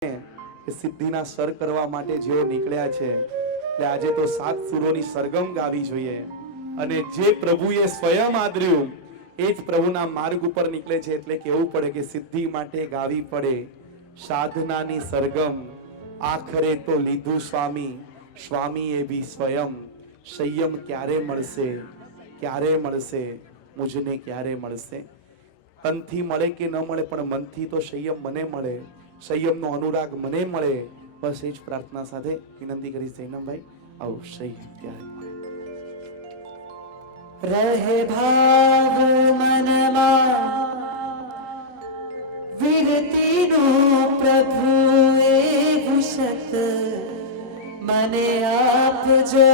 કે સિદ્ધિના સર કરવા માટે જેઓ નીકળ્યા છે એટલે આજે તો 7 સુરોની સરગમ ગાવી જોઈએ અને જે પ્રભુએ સ્વયં આદર્યું એ જ પ્રભુના માર્ગ ઉપર નીકળે છે એટલે કહેવું પડે કે સિદ્ધિ માટે ગાવી પડે સાધનાની સરગમ આખરે તો લીધું સ્વામી સ્વામીએ બી સ્વયં સંયમ ક્યારે મળશે મુજને ક્યારે મળશે તનથી મળે કે ન મળે પણ મનથી તો સંયમ મને મળે સંયમનો અનુરાગ મને મળે બસ એ જ પ્રાર્થના સાથે વિનંતી કરી જૈનમભાઈ આવો સંયમ ક્યારે મળે રહે ભાવ મનમાં વિરતીનો પ્રભુ એવું સત મને આપજો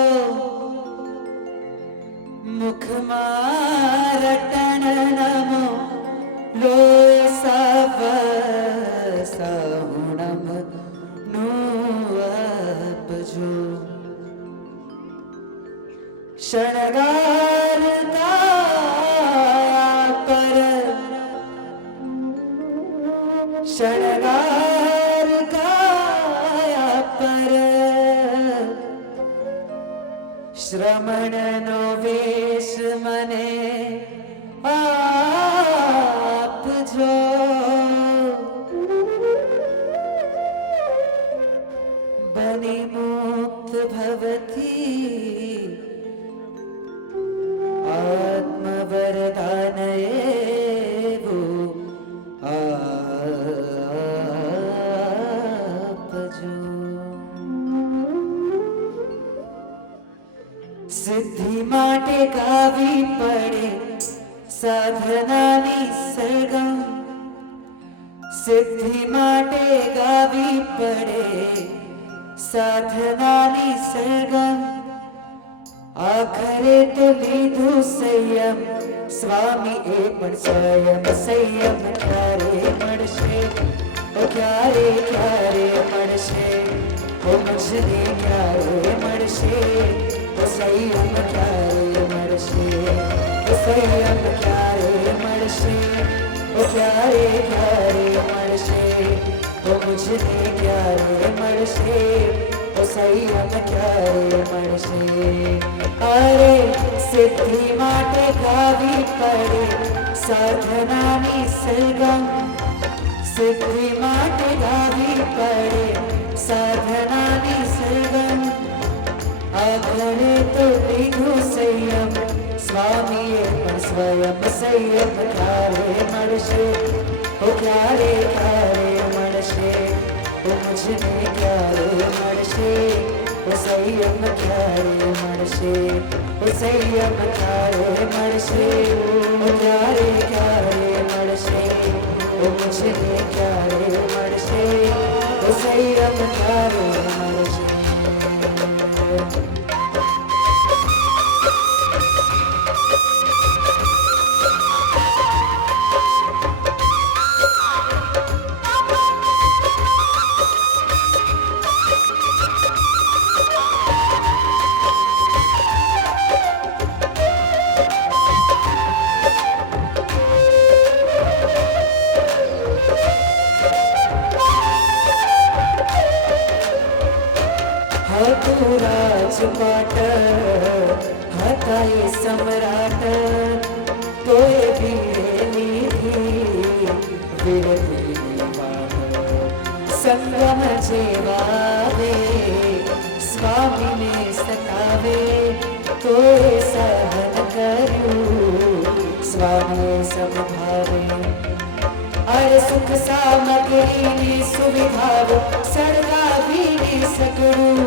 મુખમાં રટણ નમો લોય સવ સહુણમ નું આપજો શણગાર કાયા પર શ્રમણનો વેશ મને આપજો બની મુક્ત ભવથી આત્મવરદાન એવું આપજો સિદ્ધિ માટે ગાવી પડે સાધનાની સરગમ સિદ્ધિ માટે ગાવી પડે સાધનાની સરગમ આખરે તો લીધું સંયમ સ્વામી એ પણ સ્વયં સંયમ ક્યારે મળશે ક્યારે મળશે મુજને ક્યારે મળશે સંયમ ક્યારે મળશે સંયમ ક્યારે મળશે ક્યારે મળશે મુજને ક્યારે મળશે સંયમ ક્યારે મળશે અરે સિદ્ધિ માટે ગાવી પડે સાધનાની સરગમ સિદ્ધિ માટે ગાવી પડે સાધનાની સરગમ આખરે તો લીધું સંયમ સ્વામીએ પણ સ્વયં સંયમ ક્યારે મળશે ક્યારે મળશે મુજને ક્યારે મળશે સંયમ ક્યારે મળશે સંયમ ક્યારે મળશે ક્યારે મળશે મુજને ક્યારે મળશે સંયમ ક્યારે મળશે રાજપાટ હતા એ સમ્રાટ તોય ભીડે લીધી વિરતીની વાત સંગમ જેવા વે સ્વામીને સતાવે તોય સહન કર્યું સ્વામીએ સમભાવે અરે સુખ સામગ્રીની સુવિધાઓ સળગાવીને સગડું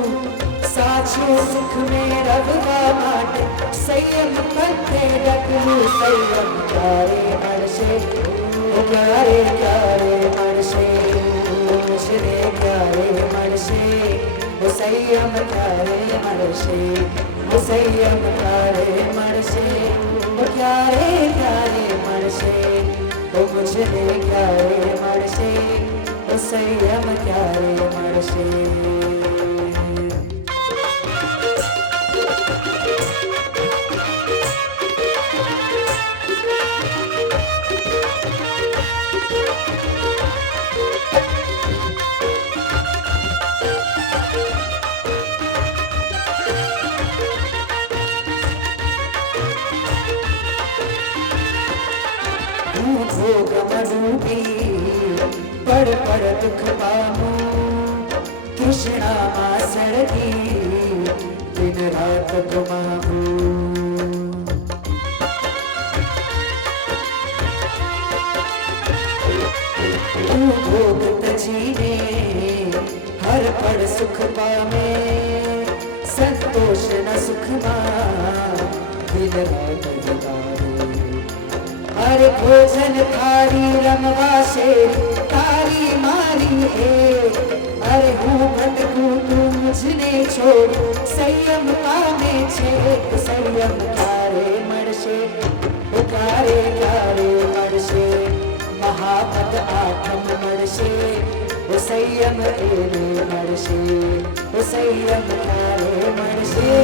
સાચું સુખ મેળવવા માટે સંયમ પંથે ડગલું સંયમ ક્યારે મળશે ક્યારે મળશે મુજને ક્યારે મળશે સંયમ ક્યારે મળશે સંયમ ક્યારે મળશે ક્યારે મળશે મુજને ક્યારે મળશે સંયમ ક્યારે મળશે ભોગમાં ડૂબી પડ પડ દુઃખ પામું કૃષ્ણામાં સળગી દિન રાત ગુમાવું તું ભોગ તજીને હર પળ સુખ પામે સંતોષના સુખમાં દિન રાત જગાવે હરે ભોજન થાળી રમવા શેરી તારી મારી હે અરે હું ભટકું તું મુझને છોડ સંયમ પામે છે સંયમ ક્યારે મળશે ક્યારે ક્યારે મળશે મહાપદ આઠમ મળશે સંયમ એને મળશે સંયમ ક્યારે મળશે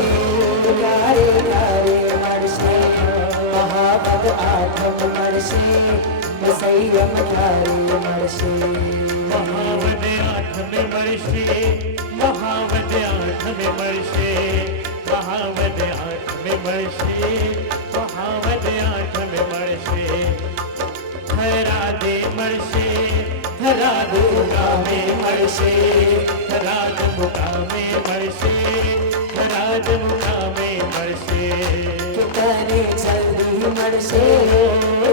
ક્યારે ક્યારે મળશે મહાપદ આઠમ મળશે સંયમ ક્યારે મળશે મહાવદ આઠમે મળશે મહાવદ આઠમે મળશે મહાવદ આઠમે મળશે મહાવદ આઠમે મળશે થરાદે મળશે થરાદ મુકામે મળશે થરાદ મુકામે મળશે થરાદ મુકામે મળશે તને જલ્દી મળશે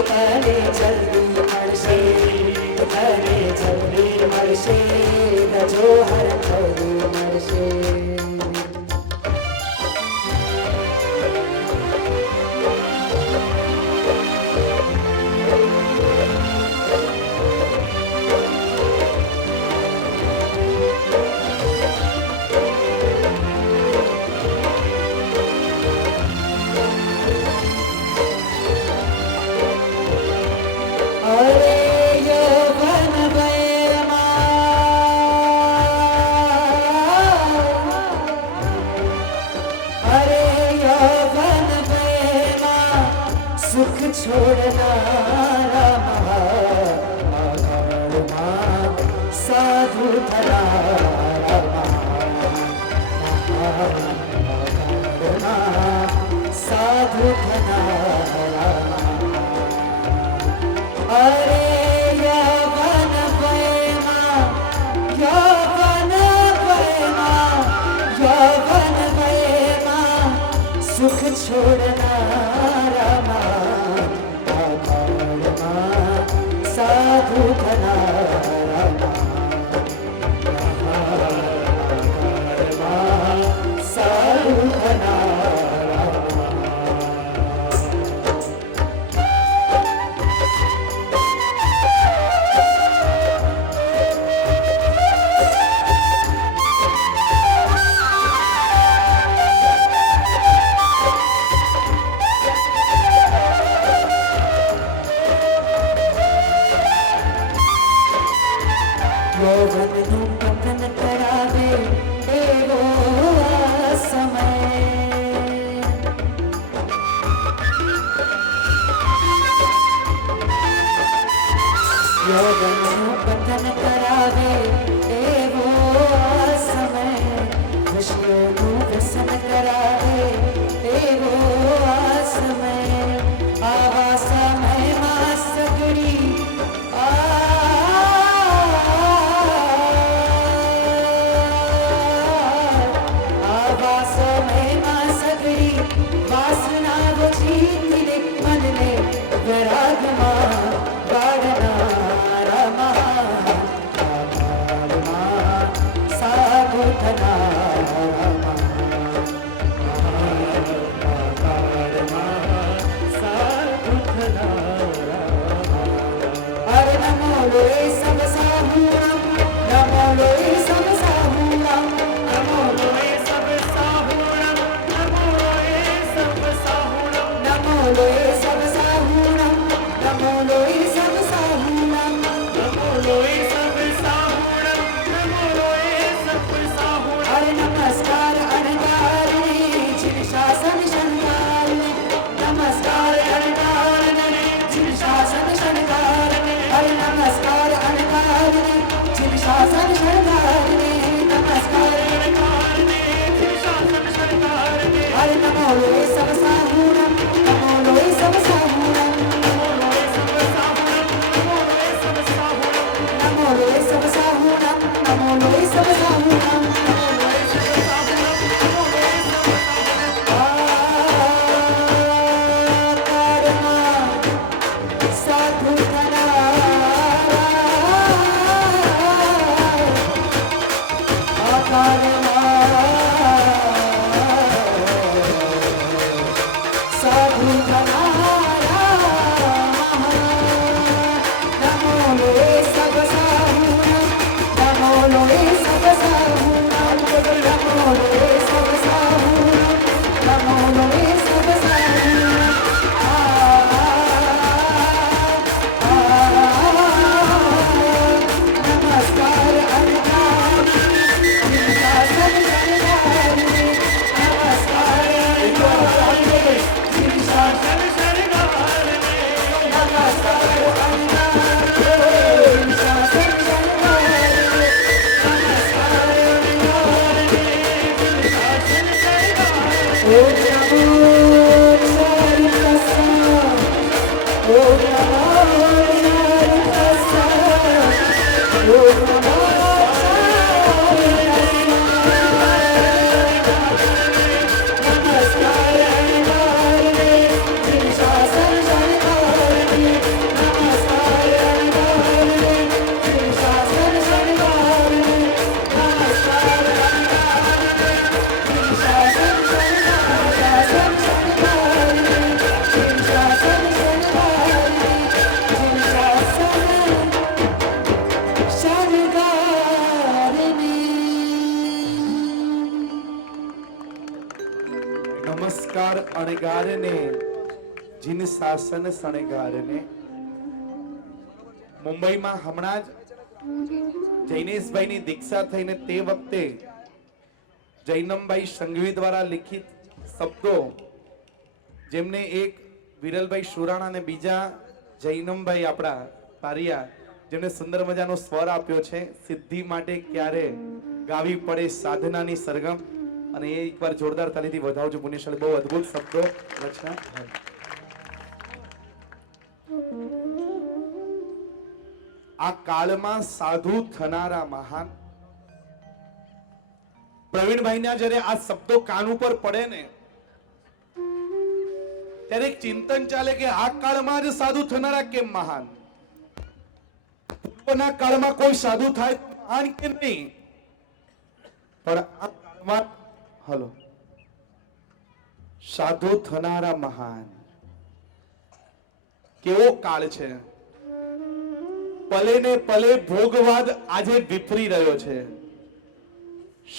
તને જલ્દી મળશે તને જલ્દી મળશે રજો હર જલ્દી મળશે સુખ છોડનારા મહાકાળમાં સાધુ થનારા મહાકાળમાં સાધુ થનારા અરે યવન ભયમાં યવન ભયમાં યવન ભયમાં સુખ છોડનારા સાધુ થનારા સાધુ થનારા યૌવનનું પતન કરાવે એવો આ સમય યૌવનનું પતન કરાવે એવો આ સમય ખુશીઓનું વ્યસન કરાવે એવો આ સમય આવા સમયમાં સગડી વાસના જીતીને મનને વૈરાગમાં ગાળનારા સાધુ થનારા સાધુ થનારા અરે નમો લોય સબ સાહુરામ નમો લોય સબ સાહુરામ નમો લોય સબ સાહુરમ નમો લોય સબ સાહુરમ નમો લોય સબ સાહુરામ નમો લોય સબ સાહુરામ નમો લોય સબ સાહુરમ નમો લોય સબ સાહુરમ અરે નમસ્કાર સાધુ થનારા નમો રે સબ સાહુના નમો રે સબ સાહુના નમો રે સબ સાહુના નમો રે સબ સાહુના નમસ્કાર નમસ્કાર અણગારને જીન શાસન શણગારને. મુંબઈમાં હમણાં જ જૈનેશભાઈની દીક્ષા થઈને તે વખતે જૈનમભાઈ સંઘવી દ્વારા લિખિત શબ્દો, જેમને એક વિરલભાઈ સુરાણા અને બીજા જૈનમભાઈ આપણા પારિયા, જેમને સુંદર મજાનો સ્વર આપ્યો છે, સિદ્ધિ માટે ક્યારે ગાવી પડે સાધનાની સરગમ. અને એ એકવાર જોરદાર તાલીથી વધાવજો પુણ્યશાળી. બહુ અદ્ભુત શબ્દો રચના. આ કાળમાં સાધુ થનારા મહાન. પ્રવીણભાઈના જ્યારે આ શબ્દો કાન ઉપર પડે ને ત્યારે એક ચિંતન ચાલે કે આ કાળમાં જ સાધુ થનારા કેમ મહાન? પૂર્વના કાળમાં કોઈ સાધુ થાય મહાન કે નહીં? પણ આ કાળમાં હલો સાધુ થનારા મહાન. કેવો કાળ છે! પલે ને પલે ભોગવાદ આજે વિફરી રહ્યો છે.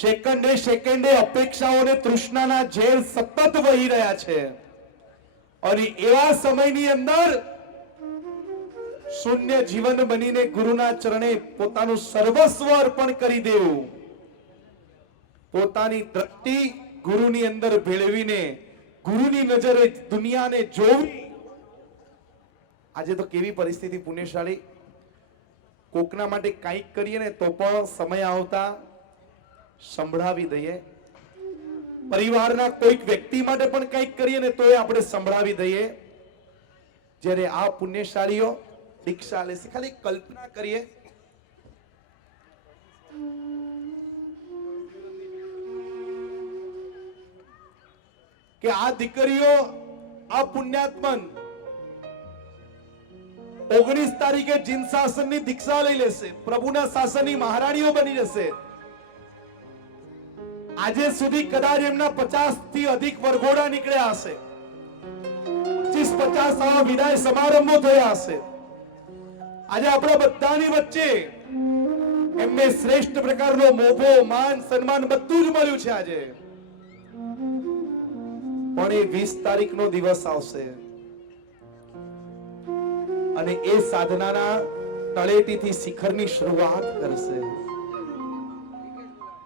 સેકન્ડે સેકન્ડે અપેક્ષાઓને તૃષ્ણાના ઝેર સતત વહી રહ્યા છે. અને એવા સમયની અંદર શૂન્ય જીવન બનીને ગુરુના ચરણે પોતાનું સર્વસ્વ અર્પણ કરી દેવું, પોતાની દ્રષ્ટિ ગુરુની અંદર ભેળવીને ગુરુની નજરે દુનિયાને જોવી. આજે તો કેવી પરિસ્થિતિ પુણ્યશાળી! કોકના માટે કંઈક કરીએ ને તો પણ સમય આવતા સંભળાવી દઈએ. પરિવારના કોઈક વ્યક્તિ માટે પણ કંઈક કરીએ ને તો આપણે સંભળાવી દઈએ. જ્યારે આ પુણ્યશાળીઓ દીક્ષા લેશે, ખાલી કલ્પના કરીએ કે આ દીકરીઓ, આ પુણ્યાત્મન 19 તારીખે જીન શાસનની દીક્ષા લઈ લેશે, પ્રભુના શાસનની મહારાણીઓ બની જશે. આજે સુધી કદાચ એમના 50 થી અધિક વરઘોડા નીકળ્યા હશે, 25-50 આવા વિદાય સમારંભો થયા હશે. આજે આપણા બધાની વચ્ચે એમને શ્રેષ્ઠ પ્રકારનો મોભો, માન, સન્માન બધું જ મળ્યું છે આજે. પણ એ 20 તારીખનો દિવસ આવશે અને એ સાધનાના તળેટીથી શિખરની શરૂઆત કરશે.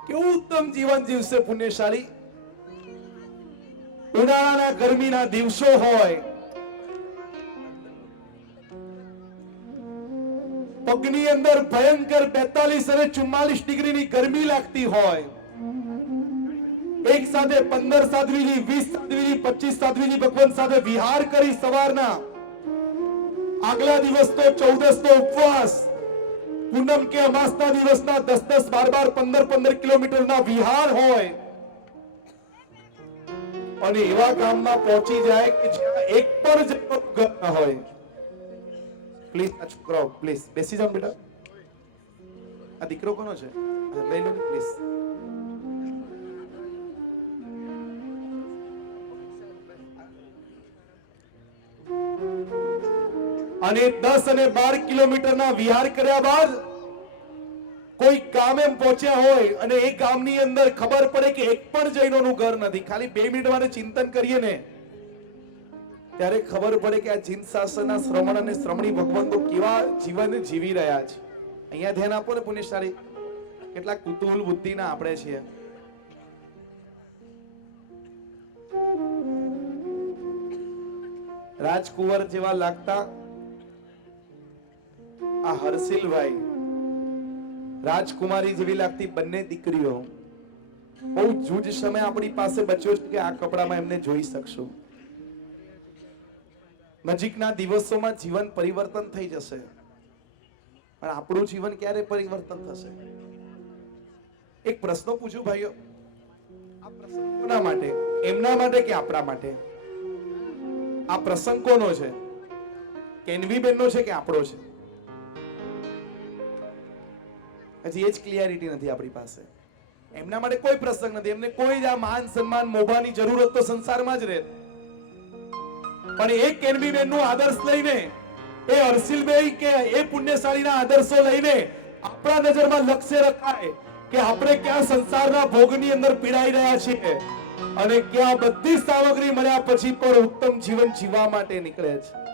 કેવું ઉત્તમ જીવન જીવશે પુણ્યશાળી! ઉનાળાના ગરમીના દિવસો હોય, પગની અંદર ભયંકર 42 અને 44 ડિગ્રીની ગરમી લાગતી હોય, એક સાથે 15 સાધ્વીજી, 20 સાધ્વીજી, 25 સાધ્વીજી ભગવાન સાથે વિહાર કરી સવારના, આગલા દિવસનો 14 ઉપવાસ, પૂનમ કે અમાસના દિવસના 10-10, 12-12, 15-15 કિલોમીટરના વિહાર હોય અને એવા ગામમાં પહોંચી જાય કે જ્યાં એક પણ જગ્યાનું ઘર ન હોય. પ્લીઝ આ છોકરાઓ પ્લીઝ બેસી જાઓ બેટા. આ દીકરો કોનો છે? લઈ લો પ્લીઝ. અને 10 અને 12 કિલોમીટરના વિહાર કર્યા બાદ કોઈ ગામે પહોંચ્યા હોય અને એ ગામની અંદર ખબર પડે કે એક પણ જૈનોનું ઘર નથી, ખાલી 2 મિનિટ માટે ચિંતન કરીએ ને ત્યારે ખબર પડે કે આ જીન શાસનના શ્રમણ અને શ્રમણી ભગવંતો કેવા જીવન જીવી રહ્યા છે. અહીંયા ધ્યાન આપો ને પુણ્યશાળી, કેટલા કુતૂહલ બુદ્ધિના આપણે છીએ. રાજકુંવર જેવા લાગતા આ હર્ષિલભાઈ, રાજકુમારી જેવી લાગતી બંને દીકરીઓ બહુ જૂજ સમય આપણી પાસે બચ્યો છે કે આ કપડામાં એમને જોઈ શકશું. નજીકના દિવસોમાં જીવન પરિવર્તન થઈ જશે, પણ આપણું જીવન ક્યારે પરિવર્તન થશે? એક પ્રશ્ન પૂછું ભાઈઓ, આ પ્રસંગ કોના માટે? એમના માટે કે આપણા માટે? આ પ્રસંગ કોનો છે? કેનવી બેનનો છે કે આપણો છે? હજી એ જ ક્લિયરિટી નથી આપણી પાસે. એમના માટે કોઈ પ્રસંગ નથી, એમને કોઈ જ આ માન સન્માન મોભાની જરૂરત તો સંસારમાં જ રહે. પણ એક કેનવી બેનનું આદર્શ લઈને, એ હર્ષિલભાઈ કે એ પુણ્યશાળીના આદર્શો લઈને આપણા નજરમાં લક્ષ્ય રખાય કે આપણે ક્યાં સંસારના ભોગની અંદર પીડાઈ રહ્યા છીએ અને ક્યાં બધી સામગ્રી મળ્યા પછી પણ ઉત્તમ જીવન જીવવા માટે નીકળે છે.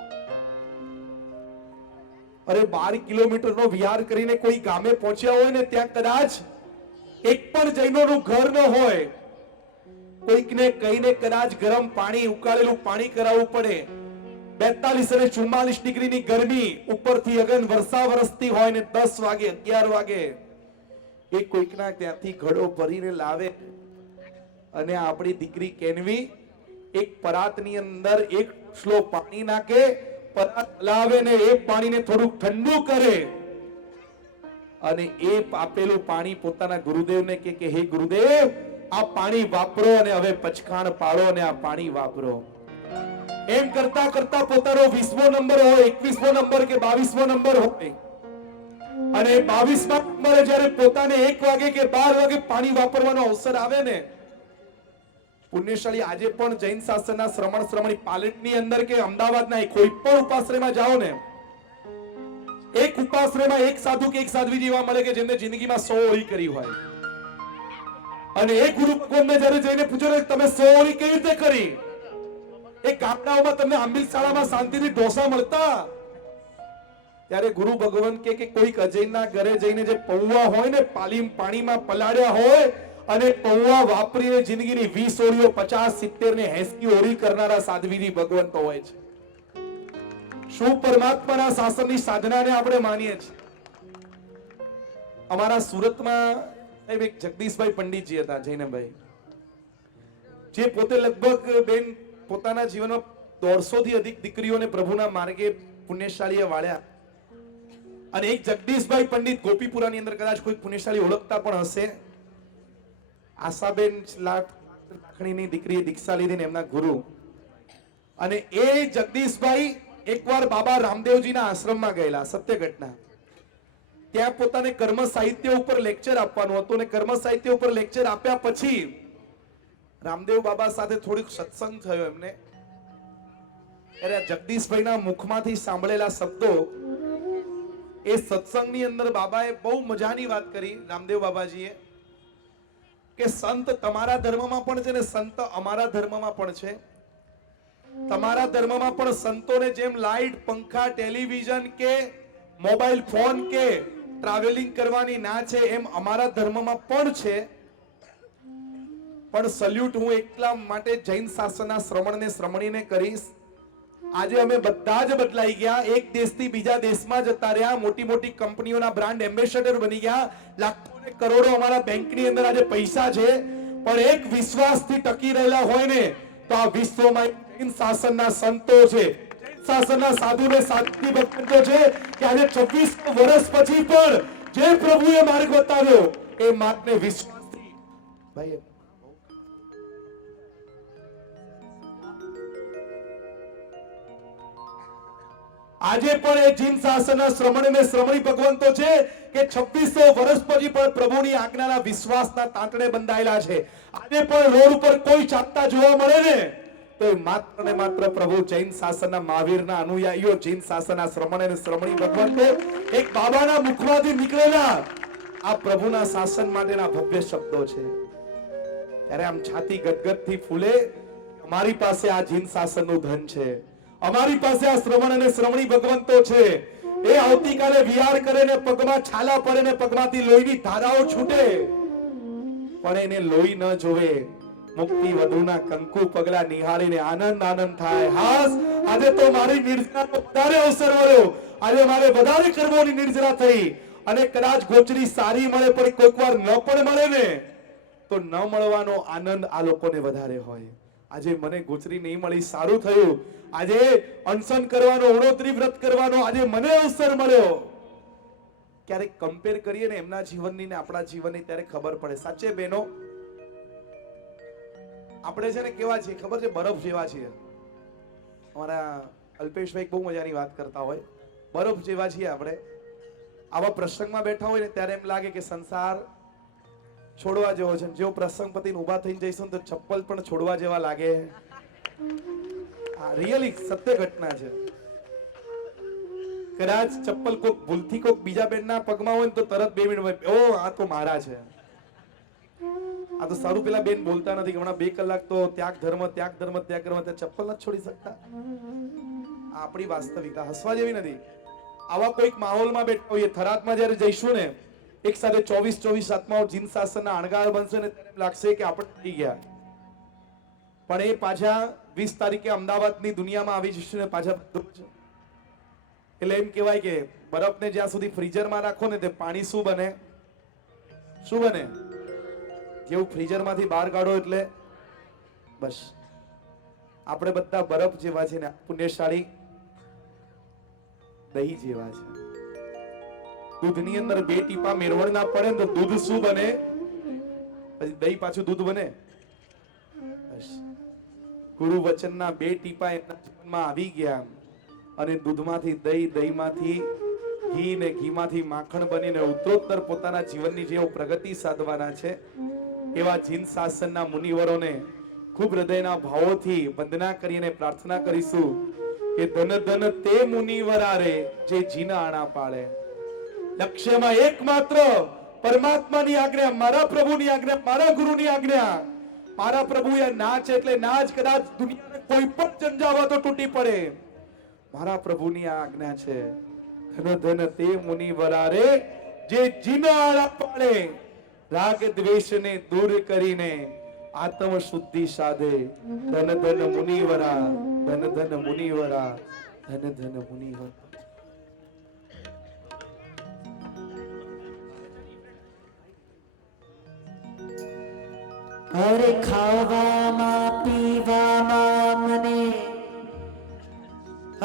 અરે 12 કિલોમીટરનો વિહાર કરીને કોઈ ગામે પહોંચ્યા હોય ને ત્યાં કદાચ એક પણ જૈનોનું ઘર ન હોય, કોઈકને કહીને કદાચ ગરમ પાણી, ઉકાળેલું પાણી કરાવવું પડે. 42 અને 44 ડિગ્રીની ગરમી, ઉપરથી અગન વર્ષા વરસતી હોય ને 10 વાગે 11 વાગે એ કોઈકના ત્યાંથી ઘડો ભરીને લાવે અને આપણી દીકરી કેનવી એક પરાતની અંદર એક શ્લોક પાણી નાખે, પરાત લાવે ને એ પાણીને થોડું ઠંડુ કરે અને એ આપેલું પાણી પોતાના ગુરુદેવને કે હે ગુરુદેવ, આ પાણી વાપરો અને હવે પચખાણ પાડો અને આ પાણી વાપરો. એમ કરતા કરતા પોતાનો 20મો નંબર હોય, 21મો નંબર કે 22મો નંબર હોય અને 22મા નંબરે જ્યારે પોતાને 1 વાગે કે 12 વાગે પાણી વાપરવાનો અવસર આવે ને, પુણ્યશાળી આજે પણ જૈન શાસનના શ્રમણ શ્રમણી પાલનની અંદર કે અમદાવાદના કોઈ પણ ઉપાશ્રયમાં જાઓ ને, એક ઉપાશ્રયમાં એક સાધુ કે એક સાધ્વી એવા મળે કે જેમને જિંદગીમાં 100 ઓળી કરી હોય અને એ ગુરુ ભગવાનને જ્યારે જઈને પૂછો ને તમે 100 ઓળી કેવી રીતે કરી? એ ગામડાઓમાં તમને આંબિલ શાળામાં શાંતિથી ઢોસા મળતા, ત્યારે ગુરુ ભગવાન કે કોઈક અજયના ઘરે જઈને જે પૌવા હોય ને પાણીમાં પલાળ્યા હોય અને પૌવા વાપરીને જિંદગીની 20 ઓળીઓ 50 70 ને 80 ઓળી કરનારા સાધ્વીની ભગવંતો હોય છે. શું પરમાત્માના શાસનની સાધનાને આપણે માનીએ છીએ? અમારા સુરતમાં એક જગદીશભાઈ પંડિતજી હતા, જૈનભાઈ, જે પોતે લગભગ બેન પોતાના જીવનમાં 150 થી અધિક દીકરીઓને પ્રભુના માર્ગે પુણ્યશાળીએ વાળ્યા. અને એક જગદીશભાઈ પંડિત ગોપીપુરાની અંદર કદાચ કોઈ પુણ્યશાળી ઓળખતા પણ હશે, આશાબેન લાખણીની દીકરીએ દીક્ષા લીધી ને એમના ગુરુ. અને એ જગદીશભાઈ એકવાર બાબા રામદેવજીના આશ્રમમાં ગયેલા, સત્ય ઘટના. ત્યાં પોતાને કર્મ સાહિત્ય ઉપર લેક્ચર આપવાનું હતું અને કર્મ સાહિત્ય ઉપર લેક્ચર આપ્યા પછી રામદેવ બાબા સાથે થોડીક સત્સંગ થયો એમને. ત્યારે જગદીશભાઈના મુખમાંથી સાંભળેલા શબ્દો, એ સત્સંગની અંદર બાબાએ બહુ મજાની વાત કરી, રામદેવ બાબાજીએ, કે સંત તમારા ધર્મમાં પણ છે ને સંત અમારા ધર્મમાં પણ છે. તમારા ધર્મમાં પણ સંતોને જેમ લાઈટ, પંખા, ટેલિવિઝન કે મોબાઈલ ફોન કે ટ્રાવેલિંગ કરવાની ના છે, એમ અમારા ધર્મમાં પણ છે. પણ સલ્યુટ હું એટલા માટે જૈન શાસનના શ્રમણને શ્રમણીને કરીશ. આજે અમે બધા જ બદલાઈ ગયા, એક દેશથી બીજા દેશમાં જતા રહ્યા, મોટી મોટી કંપનીઓના બ્રાન્ડ એમ્બેસેડર બની ગયા, લાખો ને કરોડો અમારા બેંકની અંદર આજે પૈસા છે, પણ એક વિશ્વાસથી ટકી રહેલા હોય ને તો આ વિશ્વમાં જૈન શાસનના સંતો છે, જૈન શાસનના સાધુ ને સાધ્વી ભક્તો છે કે આજે 26 વર્ષ પછી પણ જે પ્રભુએ માર્ગ બતાવ્યો એ માર્ગને વિશ્વાસથી ભાઈ આજે પણ એ જીન શાસનના શ્રમણ અને શ્રમણી ભગવંતો છે કે 2600 વર્ષ પછી પણ પ્રભુની આજ્ઞાના વિશ્વાસના તાંતણે બંધાયેલા છે. આજે પણ રોડ ઉપર કોઈ ચાલતા જોવા મળે ને તો એ માત્ર ને માત્ર પ્રભુ જૈન શાસનના મહાવીરના અનુયાયીઓ, જૈન શાસનના શ્રમણ અને શ્રમણી ભગવંતો એક બાબાના મુખમાંથી નીકળેલા આ પ્રભુના શાસન માટેના ભવ્ય શબ્દો છે. ત્યારે આમ છાતી ગદગદથી ફૂલે. અમારી પાસે આ જૈન શાસનનું ધન છે, અમારી પાસે આ શ્રમણ અને શ્રમણી ભગવંતો છે. એ આવતીકાલે વિહાર કરે ને પગમાં છાલા પડે ને પગમાંથી લોહીની ધારાઓ છૂટે, પણ એને લોહી ન જોવે. મુક્તિ વધુના કંકુ પગલા નિહાળીને આનંદ આનંદ થાય. હાસ, આજે તો મારી નિર્જરાનો વધારે અવસર મળ્યો, આજે મારે વધારે કર્મોની નિર્જરા થઈ. અને કદાચ ગોચરી સારી મળે પણ કોઈક વાર ન પણ મળે ને, તો ન મળવાનો આનંદ આ લોકોને વધારે હોય. આજે મને ગોચરી નહીં મળી, સારું થયું. આજે અનશન કરવાનો, ઉણોતરી વ્રત કરવાનો આજે મને અવસર મળ્યો. ક્યારેક કમ્પેર કરીએ ને એમના જીવનની ને આપણા જીવનની, ત્યારે ખબર પડે. સાચે બહેનો, આપણે છે ને કેવા છીએ ખબર છે? બરફ જેવા છીએ. અમારા અલ્પેશભાઈ બહુ મજાની વાત કરતા હોય. બરફ જેવા છીએ આપણે. આવા પ્રસંગમાં બેઠા હોય ને ત્યારે એમ લાગે કે સંસાર છોડવા જેવો છે. જેવો પ્રસંગ પતિને ઊભા થઈને જઈશું તો ચપ્પલ પણ છોડવા જેવા લાગે. આ રિયલી સત્ય ઘટના છે. કદાચ ચપ્પલ કોક ભૂલથી કોક બીજા બેનના પગમાં હોય ને તો તરત 2 મિનિટ ઓ આ તો મારા છે. આ તો સારું, પેલા બેન બોલતા નથી કે હમણાં 2 કલાક તો ત્યાગ ધર્મ ત્યાગ ધર્મ ત્યાગ ધર્મ, ત્યાં ચપ્પલ નથી છોડી શકતા. આ આપણી વાસ્તવિકતા હસવા જેવી નથી. આવા કોઈક માહોલમાં બેઠા હોઈએ. થરાદમાં જ્યારે જઈશું ને એક સાથે 24 આત્માઓ જીન શાસનના અણગાર બનશે ને ત્યારે લાગશે કે આપણે થઈ ગયા. પણ એ પાછા 20 તારીખે અમદાવાદની દુનિયામાં આવી જશે ને પાછા. એટલે એમ કહેવાય કે બરફને જ્યાં સુધી ફ્રીઝરમાં રાખો ને તે પાણી શું બને? શું બને? જેવું ફ્રીઝરમાંથી બહાર કાઢો એટલે બસ. આપણે બધા બરફ જેવા છે ને પુણ્યશાળી દહીં જેવા છે. દૂધની અંદર 2 ટીપા મેળવણ ના પડે ને તો દૂધ શું બને? પછી દહીં પાછું દૂધ બને. બસ ગુરુ વચનના 2 ટીપા એમના જીવનમાં આવી ગયા અને દૂધમાંથી દહીં, દહીંમાંથી ઘી ને ઘીમાંથી માખણ બનીને ઉત્તરોત્તર પોતાના જીવનની જેવો પ્રગતિ સાધવાના છે. એવા જીન શાસનના મુનિવરોને ખૂબ હૃદયના ભાવોથી વંદના કરીને પ્રાર્થના કરીશું કે ધન ધન તે મુનિવરા રે જે જીના આણા પાળે. લક્ષ્યમાં એકમાત્ર પરમાત્માની આજ્ઞા, મારા પ્રભુની આજ્ઞા, મારા ગુરુની આજ્ઞા. મારા પ્રભુએ ના છે એટલે ના જ. કદાચ દુનિયાને કોઈ પણ ઝંઝાવાતો તૂટી પડે, મારા પ્રભુની આ આજ્ઞા છે. ધન ધન તે મુનિવરા રે જે જીના આણા પાળે. રાગ દ્વેષને દૂર કરીને આત્મ શુદ્ધિ સાધે. ધન ધન મુનિવરા, ધન ધન મુનિવરા, ધન ધન મુનિવરા. અરે ખાવામાં પીવામાં મને,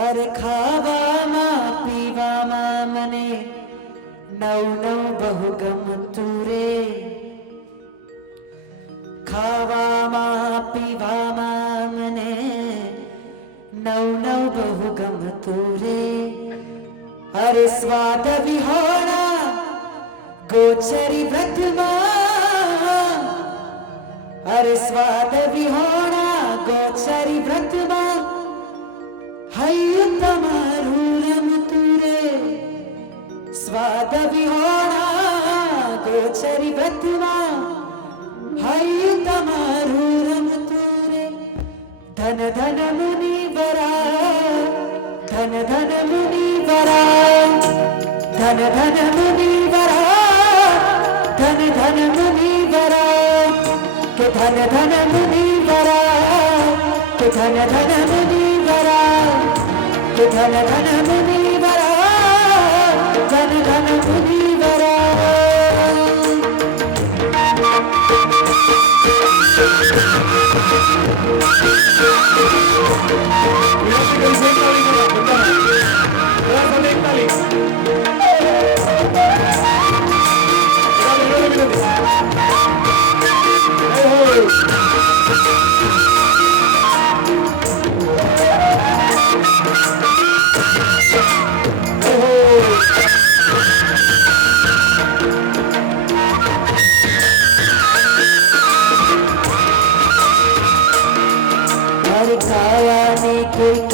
અરે ખાવામાં પીવામાં મને નવ બહુ ગમતું રે. ખાવામાં પીવામાં મને નવ બહુ ગમતું રે. અરે સ્વાદ વિહોણા ગોચરી વ્રતમાં, અરે સ્વાદ વિહોણા ગોચરી વ્રતમાં હૈયું તમારું રમતું રે. સ્વાદ વિહોણા ગોચરી વ્રતમાં હૈયું તમારું રમતું રે. ધન ધન મુનિવરા, ધન ધન મુનિવરા, ધન ધન મુનિવરા, ધન ધન મુનિવરા, કે ધન ધન મુનિવરા, કે ધન ધન મુનિવરા, કે ધન ધન મુનિવરા, ધન ધન મુનિવરા.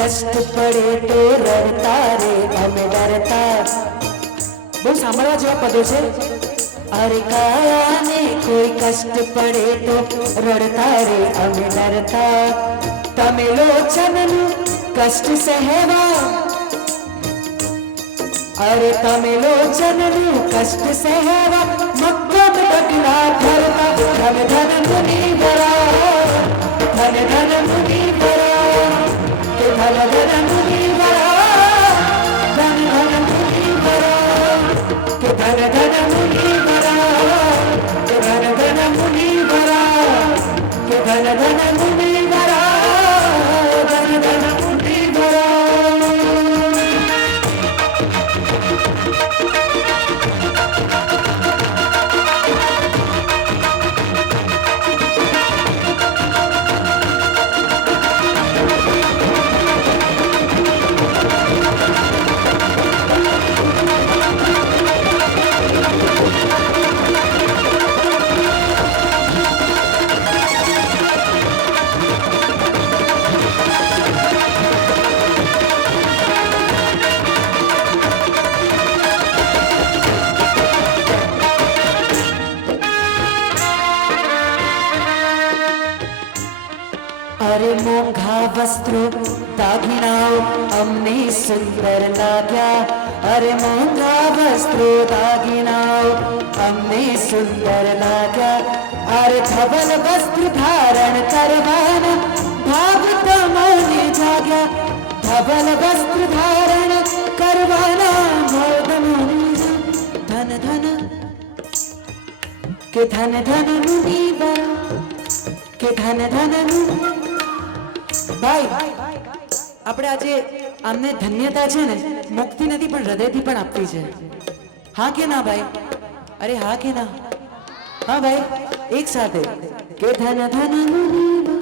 કષ્ટ પડે તો રડતા રે અમે ડરતા. બહુ સાંભળવા જેવા પદો છે. અરે કાયાને કોઈ કષ્ટ પડે તો રડતા રે અમે ડરતા. તમે લોચનનું કષ્ટ સહેવા, અરે તમે લોચનનું કષ્ટ સહેવા મક્કમ ડગલા ભરતા. ધન ધન મુનિવરા, ધન ધન મુનિવરા, કે ધન ધન મુનિવરા, ધન ધન મુનિવરા, કે ધન ધન મુનિવરા, કે ધન ધન મુનિવરા, કે ધન ધન મુનિવરા, ધન ધન મુનિવરા. અરે મોંઘા વસ્ત્રો દાગીનાઓ અમને સુંદર લાગ્યા. અરે મોંઘા વસ્ત્રો દાગીનાઓ અમને સુંદર લાગ્યા. અરે ધવલ વસ્ત્ર ધારણ કરવાના ભાવ તમને જાગ્યા. ધવલ વસ્ત્ર ધારણ કરવાના ભાવ તમને. ધન ધન કે ધન ધન મુનિવર, કે ધન ધન. ભાઈ આપણે આજે આમને ધન્યતા છે ને મુક્તિ નથી પણ હૃદયથી પણ આપવી છે. હા કે ના ભાઈ? અરે હા કે ના? હા ભાઈ એક સાથે. કે ધન ધન મુનિવર,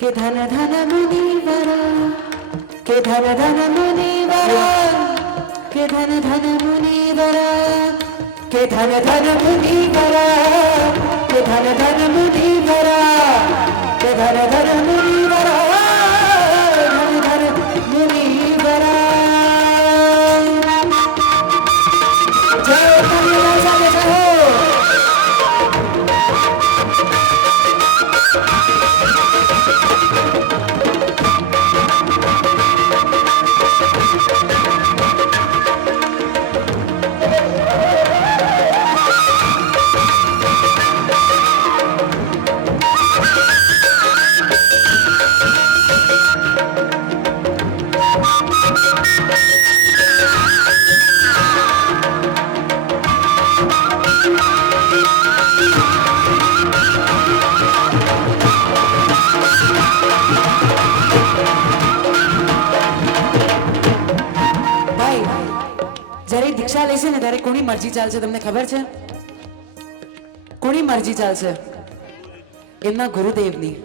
કે ધન ધન મુનિવર, કે ધન ધન મુનિવર, કે ધન ધન મુનિવર, કે ધન ધન મુનિવર, કે ધન ધન મુનિવર, કે ધન ધન મુનિવર, ધન ધન મુનિવર. જય કનૈયા સાથે કહો. જ્યારે દીક્ષા લેશે ને ત્યારે કોની મરજી ચાલશે તમને ખબર છે? કોની મરજી ચાલશે? એમના ગુરુદેવની.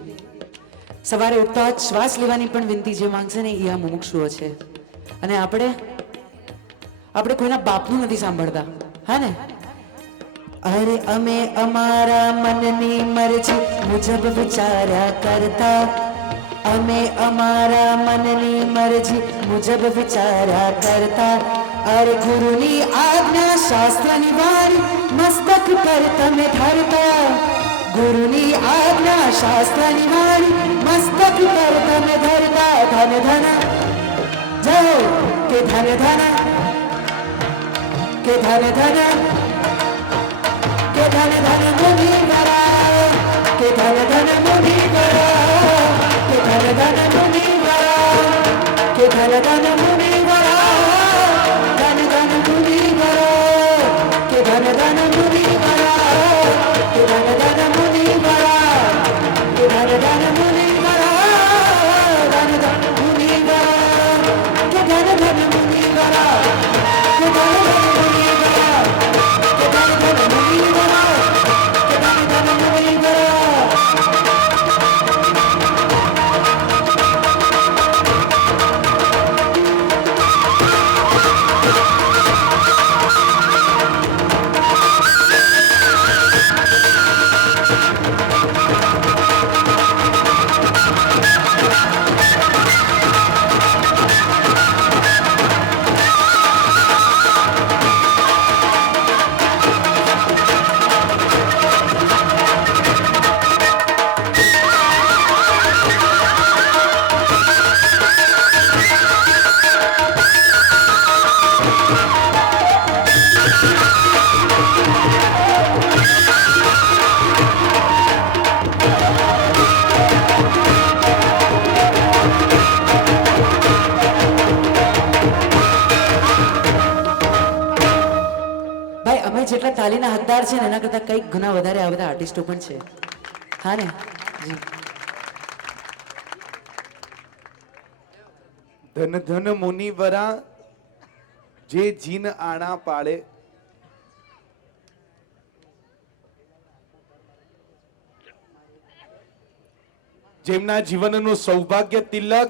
સવારે ઉઠતા જ શ્વાસ લેવાની પણ વિનંતી જે માંગશે ને એ આ મુમુક્ષુઓ છે. અને આપણે કોઈના બાપનું નથી સાંભળતા. હા ને? અરે અમે અમારા મનની મરજી મુજબ વિચાર્યા કરતા. અમે અમારા મનની મરજી મુજબ વિચાર્યા કરતા. અરે ગુરુની આજ્ઞા શાસ્ત્રની વાણી મસ્તક પર તમે ધરતા. ગુરુની આજ્ઞા શાસ્ત્રની વાણી મસ્તક પર તમે ધરતા. ધન ધન જય કે ધન ધન, કે ધન ધન, કે ધન ધન મુનિવરા, કે ધન ધન મુનિવરા, કે ધન ધન મુનિવરા, કે ધન ધન મુનિવરા, ધન ધન મુનિવરા, કે ધન ધન મુનિવરા, કે ધન ધન મુનિવરા, કે ધન ધન મુનિવરા, ધન ધન મુનિવરા, કે ધન ધન મુનિવરા, કે ધન ધન મુનિવરા, કે ધન ધન મુનિવરા, કે ધન ધન મુનિવરા. તાલીના હકદાર છે ને એના કરતાં કંઈક ગુના વધારે આ બધા આર્ટિસ્ટો પણ છે. હા ને જી. ધન ધન મુનિવરા જે જીન આણા પાળે, જેમના જીવનનું સૌભાગ્ય તિલક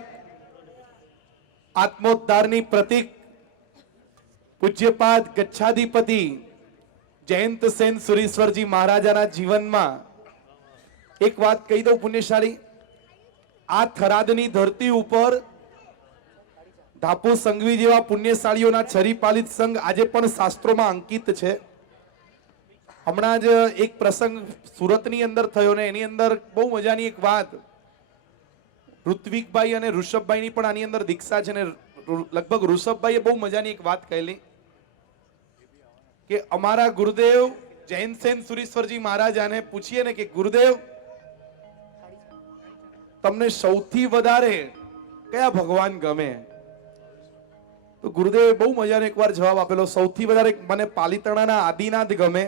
આત્મોદ્ધારની પ્રતીક પૂજ્યપાદ ગચ્છાધિપતિ જયંત સેન સુરેશ્વરજી મહારાજાના જીવનમાં એક વાત કહી દઉં પુણ્યશાળી, આ થરાદની ધરતી ઉપર ધાપુ સંઘવી જેવા પુણ્યશાળીઓના છરીપાલિત સંઘ આજે પણ શાસ્ત્રોમાં અંકિત છે. હમણાં જ એક પ્રસંગ સુરતની અંદર થયો ને એની અંદર બહુ મજાની એક વાત, ઋત્વિકભાઈ અને ઋષભભાઈની પણ આની અંદર દીક્ષા છે ને લગભગ ઋષભભાઈએ બહુ મજાની એક વાત કહેલી કે અમારા ગુરુદેવ જૈનસેન સુરેશ્વરજી મહારાજાને પૂછીએ ને કે ગુરુદેવ તમને સૌથી વધારે કયા ભગવાન ગમે, તો ગુરુદેવે બહુ મજાનો એકવાર જવાબ આપેલો, સૌથી વધારે મને પાલીતાણાના આદિનાથ ગમે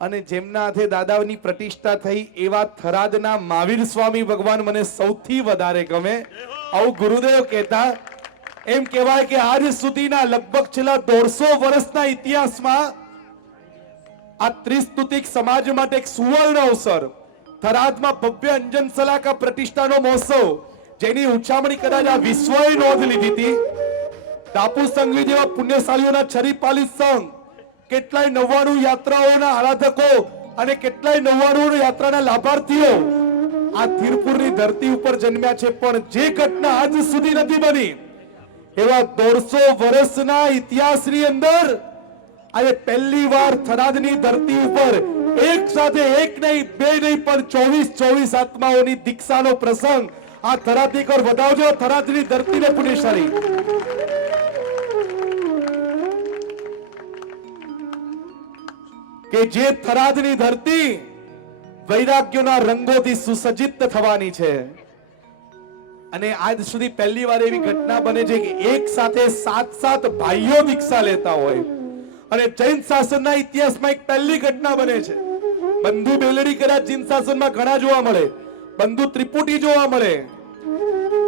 અને જેમના હાથે દાદાની પ્રતિષ્ઠા થઈ એવા થરાદના મહાવીર સ્વામી ભગવાન મને સૌથી વધારે ગમે. આવું ગુરુદેવ કહેતા. એમ કહેવાય કે આજ સુધીના લગભગ છેલ્લા 150 વર્ષના ઇતિહાસમાં આ ત્રિસ્તુતિક સમાજ માટે એક સુવર્ણ અવસર, થરાદમાં ભવ્ય અંજન સલાકા પ્રતિષ્ઠાનો મહોત્સવ જેની ઉછામણી કદાચ આ વિશ્વએ નોંધ લીધી હતી. ટાપુ સંઘવી જેવા પુણ્યશાળીઓના છરીપાલિત સંઘ, કેટલાય 99 યાત્રાઓના આરાધકો અને કેટલાય 99 યાત્રાના લાભાર્થીઓ આ ધીરપુરની ધરતી ઉપર જન્મ્યા છે. પણ જે ઘટના આજ સુધી નથી બની એવા 150 વર્ષના ઇતિહાસની અંદર આજે પહેલી વાર થરાદની ધરતી ઉપર એક સાથે એક નહીં બે નહીં પણ 24 આત્માઓની દીક્ષાનો પ્રસંગ આ થરાદની કર વધાવજો. થરાદની ધરતીને પુણ્યશાળી. કે જે થરાદની ધરતી વૈરાગ્યોના રંગોથી સુસજ્જિત થવાની છે અને આજ સુધી પહેલી વાર એવી ઘટના બને છે કે એક સાથે 7 ભાઈઓ દીક્ષા લેતા હોય અને જૈન શાસનના ઇતિહાસમાં એક પહેલી ઘટના બને છે. બંધુ બેલડી કદાચ જૈન શાસનમાં ઘણા જોવા મળે, બંધુ ત્રિપુટી જોવા મળે,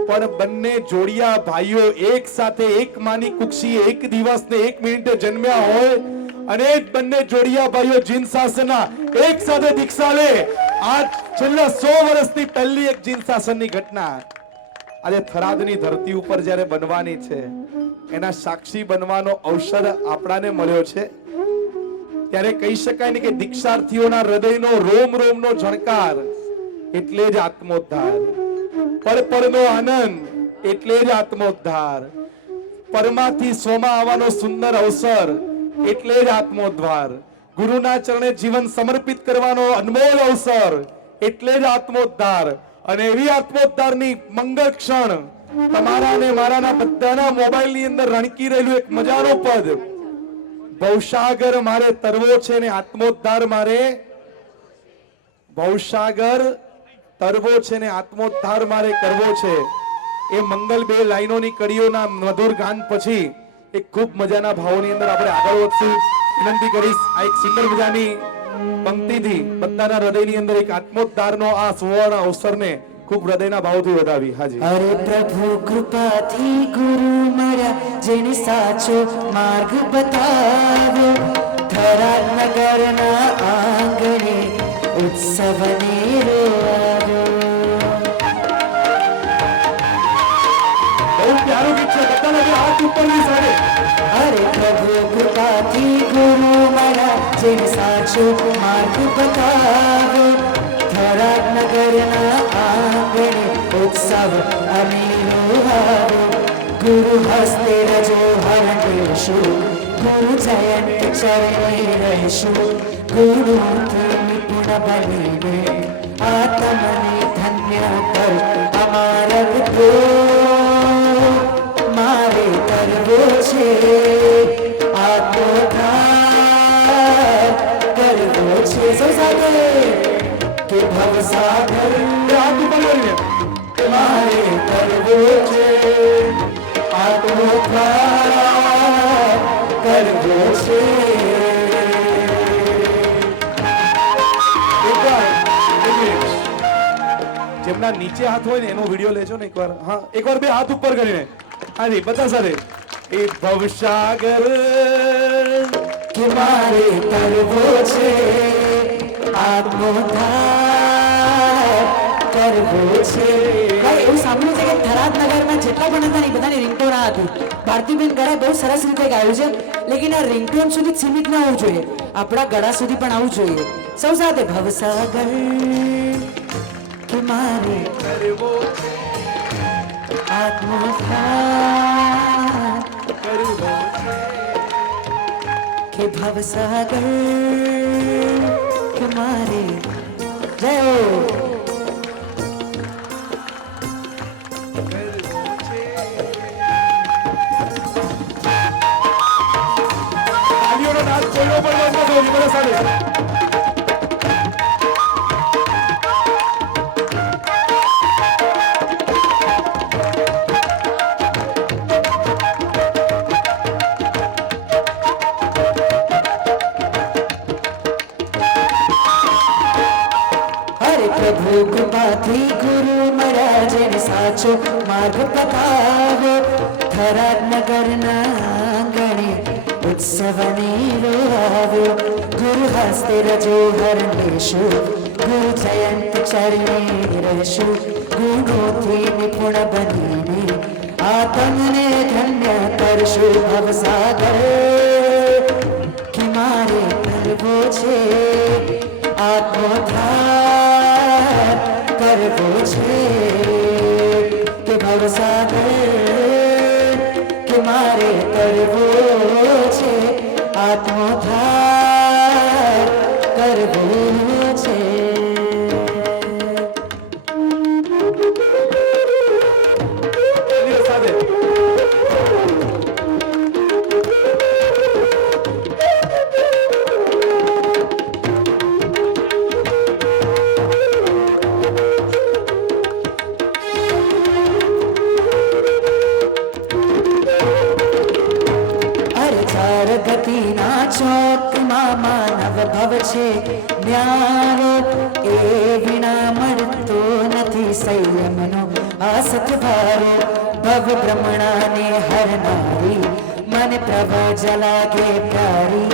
પણ બંને જોડિયા ભાઈઓ એક સાથે એક માની કુક્ષીએ એક દિવસ ને એક મિનિટે જન્મ્યા હોય અને જ બંને જોડિયા ભાઈઓ જીન શાસનના એક સાથે દીક્ષા લે. આજ છેલ્લા 100 વર્ષની પહેલી એક જીન શાસનની ઘટના આજે થરાદની ધરતી ઉપર જ્યારે બનવાની છે એના સાક્ષી બનવાનો અવસર આપણાને મળ્યો છે. ત્યારે કહી શકાય ને કે દીક્ષાર્થીઓના હૃદયનો રોમ રોમનો ઝણકાર એટલે જ આત્મોદ્ધાર, પરપરનો આનંદ એટલે જ આત્મોદ્ધાર, પરમાથી સ્વમાં આવવાનો સુંદર અવસર એટલે જ આત્મોદ્ધાર, ગુરુના ચરણે જીવન સમર્પિત કરવાનો અનમોલ અવસર એટલે જ આત્મોદ્ધાર. અને એવી આત્મોદ્ધારની મંગળ ક્ષણ તમારા અને મારાના બધાના મોબાઈલની અંદર રણકી રહેલું એક મજાનો પદ, ભવસાગર મારે તરવો છે ને આત્મોદ્ધાર મારે, ભવસાગર તરવો છે ને આત્મોદ્ધાર મારે કરવો છે. એ મંગલ બે લાઈનોની કડીઓના મધુર ગાન પછી એક ખૂબ મજાના ભાવોની અંદર આપણે આગળ વધશું. વિનંતી કરીશ આ એક સુંદર મજાની પંક્તિથી બધાના હૃદયની અંદર એક આત્મોદ્ધારનો આ સુવર્ણ અવસરને ખૂબ હૃદયના ભાવથી વધાવી. હાજી. અરે પ્રભુ કૃપાથી ગુરુ મળ્યા જેને સાચો માર્ગ બતાવ્યો, થરાદ નગરના આંગણે ઉત્સવને રોવ્યો. બહુ પ્યારું ગીત છે, બધાના હાથ ઉપરની સાઈડે. અરે પ્રભુ કૃપાથી ગુરુ મળ્યા જેને સાચો માર્ગ બતાવ્યો, થરાદ નગરના આંગણે ઉત્સવ અમીરો આવ્યો. ગુરુ હસ્તે રજો હરણેશું, ગુરુ જયંત ચરણે રહેશું, ગુરુથી નિપુણ બનીને આત્મને ધન્ય કર. અમારત તો મારે કરવો છે, આત્મોદ્ધાર કરવો છે. સૌ સાથે કે ભવસાગર મારે કરવો છે, આત્મોદ્ધાર કરવો છે. જેમના નીચે હાથ હોય ને એનો વિડીયો લેજો ને એકવાર. હા, એકવાર બે હાથ ઉપર કરીને. હાજી, બધા સાથે. એ ભવસાગર કે મારે તરવો છે, આત્મોદ્ધાર કરવો છે. ભાઈ, એવું સાંભળ્યું છે કે થરાદ નગરમાં જેટલા પણ હતા ને એ બધાની રિંગટોન આ હતી. ભારતીબેન ગળા બહુ સરસ રીતે ગાયું છે, લેકિન આ રિંગટોન સુધી સીમિત ના હોવું જોઈએ, આપણા ગળા સુધી પણ આવવું જોઈએ. સૌ સાથે ભવસાગર કે મારે કરવો આત્મોદ્ધાર કરવો કે ભવસાગર કે મારે જય હો. તાળીઓનો નાદ કોઈનો પણ બંધ ન થવો જોઈએ. બધા સાથે. હરે પ્રભુ કૃપાથી ગુરુ મળ્યા જેને સાચો માર્ગ બતાવ્યો, થરાદ નગરના આંગણે ઉત્સવની આવ્યો. ગુરુ હસ્તે રજો હરણેશું, ગુરુ જયંત ચરણે રહેશું, ગુણોથી નિપુણ બનીને આ તમને ધન્ય કરશું. ભવસાગર કે મારે કરવો છે, આત્મોદ્ધાર કરવો છે. કે ભવસાગર કે મારે કરવો છે, આત્મોદ્ધાર કરવો છે. તાળીઓ સાથે. અરે ચાર ગતિના ચોકમાં માનવ ભવ છે ન્યારો, એ વિના મળતો નથી સંયમનો આ સતભારો. ભવ ભ્રમણાને હરનારી મને પ્રભજ લાગે પ્યારી,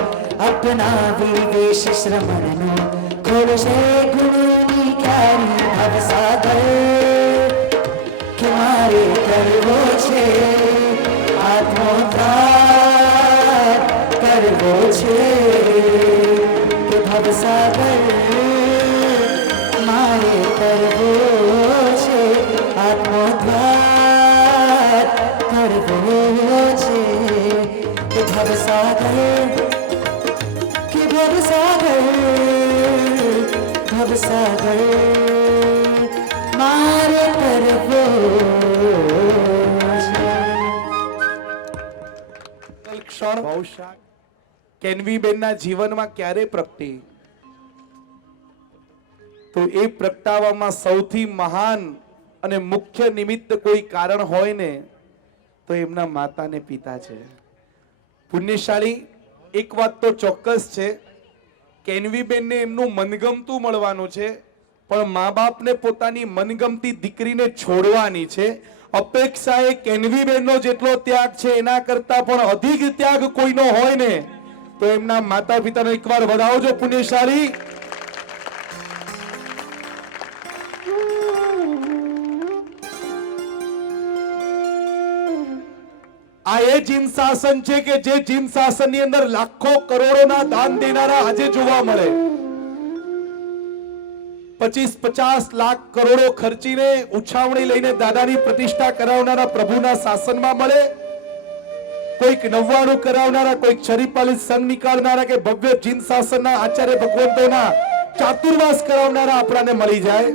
અપનાવી વેશ શ્રમણનો ખોલશે ગુણની ક્યારી. ભવસાગર કે મારે કરવો છે, આત્મોદ્ધાર કરવો છે. કે ભવસાગર મારે કરવો છે, આત્મોદ્ધાર કરવો છે. કે ભવસાગર કે ભવસાગર ભવસાગર મારે કરવો છે. ક્ષણ ભવસાગર કેનવીબેનના જીવનમાં ક્યારે પ્રગટી? તો એ પ્રગટાવવામાં સૌથી મહાન અને મુખ્ય નિમિત્ત કોઈ કારણ હોય ને તો એમના માતા ને પિતા છે. પુણ્યશાળી એક વાત તો ચોક્કસ છે, કેનવીબેનને એમનું મનગમતું મળવાનું છે, પણ મા બાપને પોતાની મનગમતી દીકરીને છોડવાની છે. અપેક્ષા એ કેનવીબેનનો જેટલો ત્યાગ છે એના કરતા પણ અધિક ત્યાગ કોઈનો હોય ને તો એમના માતા પિતાને એકવાર વધાવજો પુણ્યશાળી. આ એ જીન શાસન છે કે જે જીન શાસનની અંદર લાખો કરોડોના દાન દેનારા આજે જોવા મળે. 25-50 લાખ કરોડો ખર્ચીને ઉછાવણી લઈને દાદાની પ્રતિષ્ઠા કરાવનારા પ્રભુના શાસનમાં મળે. કોઈક 99 કરાવનારા, કોઈક છરીપાલી સંઘ નીકાળનારા કે ભવ્ય જીન શાસનના આચાર્ય ભગવંતોના ચાતુર્માસ કરાવનારા આપણાને મળી જાય.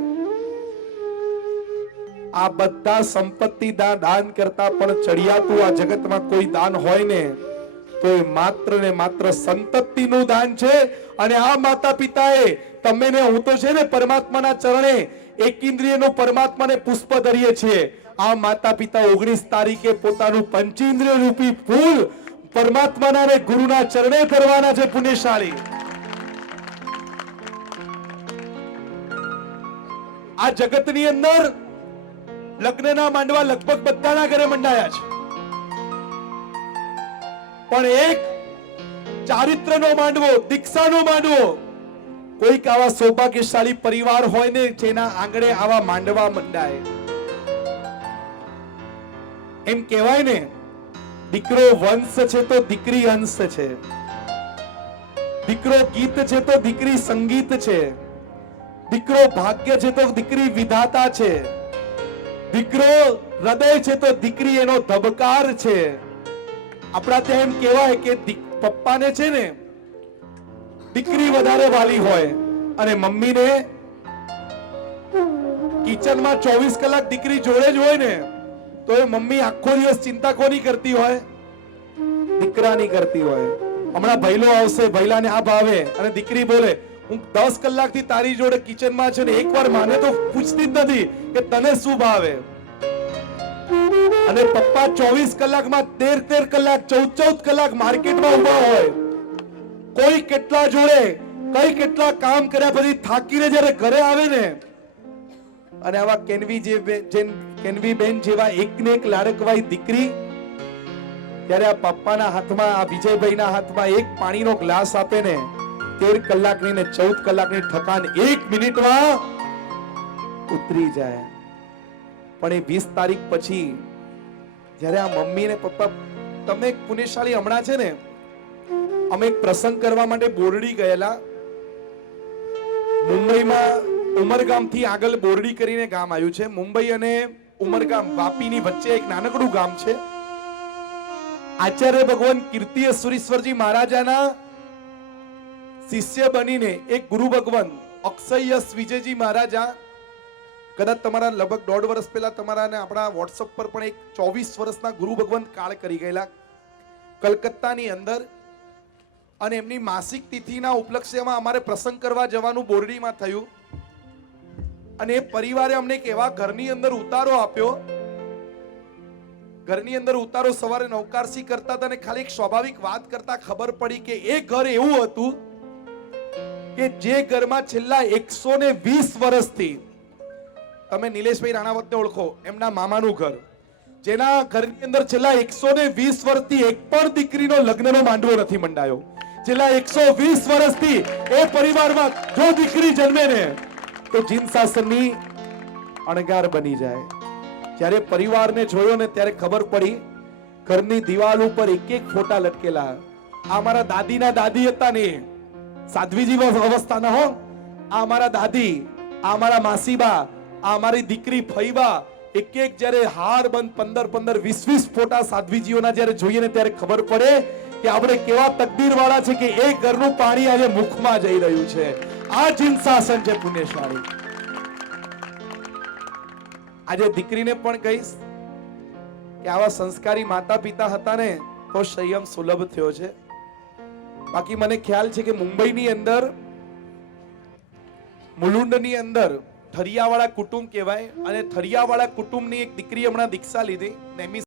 આ બધા સંપત્તિ દાન કરતા પણ ચડિયાતું આ જગતમાં કોઈ દાન હોય ને તો એ માત્ર ને માત્ર સંતતિનું દાન છે. અને આ માતા પિતાએ તમે ને હું તો છે ને પરમાત્માના ચરણે એક ઇન્દ્રિયનો પરમાત્માને પુષ્પ ધરીએ છીએ. આ માતા પિતા 19 તારીખે પોતાનું પંચેન્દ્રિય રૂપી ફૂલ પરમાત્માના ને ગુરુના ચરણે ધરવાના છે. પુણ્યશાળી આ જગતની અંદર લગ્નના માંડવા લગભગ બધાના ઘરે મંડાયા છે, પણ એક ચારિત્રનો માંડવો, દીક્ષાનો માંડવો કોઈક આવા સૌભાગ્યશાળી પરિવાર હોય ને જેના આંગણે આવા માંડવા મંડાય. એમ કહેવાય ને, દીકરો વંશ છે તો દીકરી અંશ છે, દીકરો ગીત છે તો દીકરી સંગીત છે, દીકરો ભાગ્ય છે તો દીકરી વિધાતા છે, દીકરો હૃદય છે તો દીકરી એનો ધબકાર છે. આપણા ત્યાં એમ કહેવાય કે પપ્પાને છે ને દીકરી વધારે વાલી હોય અને મમ્મીને કિચનમાં 24 કલાક દીકરી જોડે જ હોય ને, તો એ મમ્મી આખો દિવસ ચિંતા કોની કરતી હોય? દીકરાની કરતી હોય. હમણાં ભૈલો આવશે, ભૈલાને આ ભાવે અને દીકરી બોલે હું 10 કલાકથી તારી જોડે કિચનમાં છે ને એકવાર માને તો પૂછતી જ નથી કે તને શું ભાવે. અને પપ્પા 24 કલાકમાં 13 કલાક 14 કલાક માર્કેટમાં ઉભા હોય, કોઈ કેટલા જોડે કઈ કેટલા કામ કર્યા પછી થાકીને જ્યારે ઘરે આવે ને, અને આવા કેનવી બેન જેવા એકને એક લાડકવાઈ દીકરી ત્યારે આ પપ્પાના હાથમાં, આ વિજયભાઈના હાથમાં એક પાણીનો ગ્લાસ આપે ને, 13 કલાકની ને 14 કલાકની થકાન 1 મિનિટમાં ઉતરી જાય. પણ એ 20 તારીખ પછી જ્યારે આ મમ્મી ને પપ્પા, તમે એક પુણ્યશાળી, હમણાં છે ને અમે એક પ્રસંગ કરવા માટે બોરડી ગયેલા. મુંબઈમાં ઉમરગામથી આગળ બોરડી કરીને ગામ આવ્યું છે. મુંબઈ અને ઉમરગામ વાપીની વચ્ચે એક નાનકડું ગામ છે. આચાર્ય ભગવાન કીર્તિશ્વરીશ્વરજી મહારાજાના શિષ્ય બનીને એક ગુરુ ભગવાન અક્ષયસ વિજયજી મહારાજા, કદાચ તમારા લગભગ 1.5 વર્ષ પહેલા તમારા ને આપણા વોટ્સઅપ પર પણ એક 24 વર્ષના ગુરુ ભગવાન કાળ કરી ગયેલા કલકત્તાની અંદર. અને એમની માસિક તિથિના ઉપલક્ષ્યમાં અમારે પ્રસંગ કરવા જવાનું બોરડીમાં થયું. અને એ પરિવારે અમને એક એવા ઘરની અંદર ઉતારો આપ્યો. ઘરની અંદર ઉતારો સવારે નૌકારસી કરતા હતા, અને ખાલી એક સ્વાભાવિક વાત કરતા ખબર પડી કે એ ઘર એવું હતું કે જે ઘરમાં છેલ્લા 120 વર્ષથી, તમે નિલેશભાઈ રાણાવતને ઓળખો, એમના મામાનું ઘર, જેના ઘરની અંદર છેલ્લા 120 વર્ષથી એક પણ દીકરીનો લગ્નનો માંડવો નથી મંડાયો. છેલ્લા 120 વર્ષથી એ પરિવારમાં જો દીકરી જન્મે ને તો જીન શાસનની અણગાર બની જાય. જ્યારે પરિવારને જોયો ને ત્યારે ખબર પડી ઘરની દિવાલ ઉપર એક એક ફોટા લટકેલા. આ મારા દાદીના દાદી હતા ને, સાધ્વીજી અવસ્થાના હો, આ મારા દાદી, આ મારા માસીબા, આ અમારી દીકરી ફઈબા, એક એક જ્યારે હાર બંધ 15 20 ફોટા સાધ્વીજીઓના જ્યારે જોઈએ ને ત્યારે ખબર પડે કે આપણે કેવા તકદીર વાળા છે કે એક ઘરનું પાણી આજે મુખમાં જઈ રહ્યું છે. આ જીન શાસન છે પુણ્યશાળી. આજે દીકરીને પણ કહીશ કે આવા સંસ્કારી માતા પિતા હતા ને તો સંયમ સુલભ થયો છે. બાકી મને ખ્યાલ છે કે મુંબઈની અંદર મુલુંડની અંદર થરિયાવાળા કુટુંબ કહેવાય, અને થરિયાવાળા કુટુંબની એક દીકરી હમણાં દીક્ષા લીધી, નેમી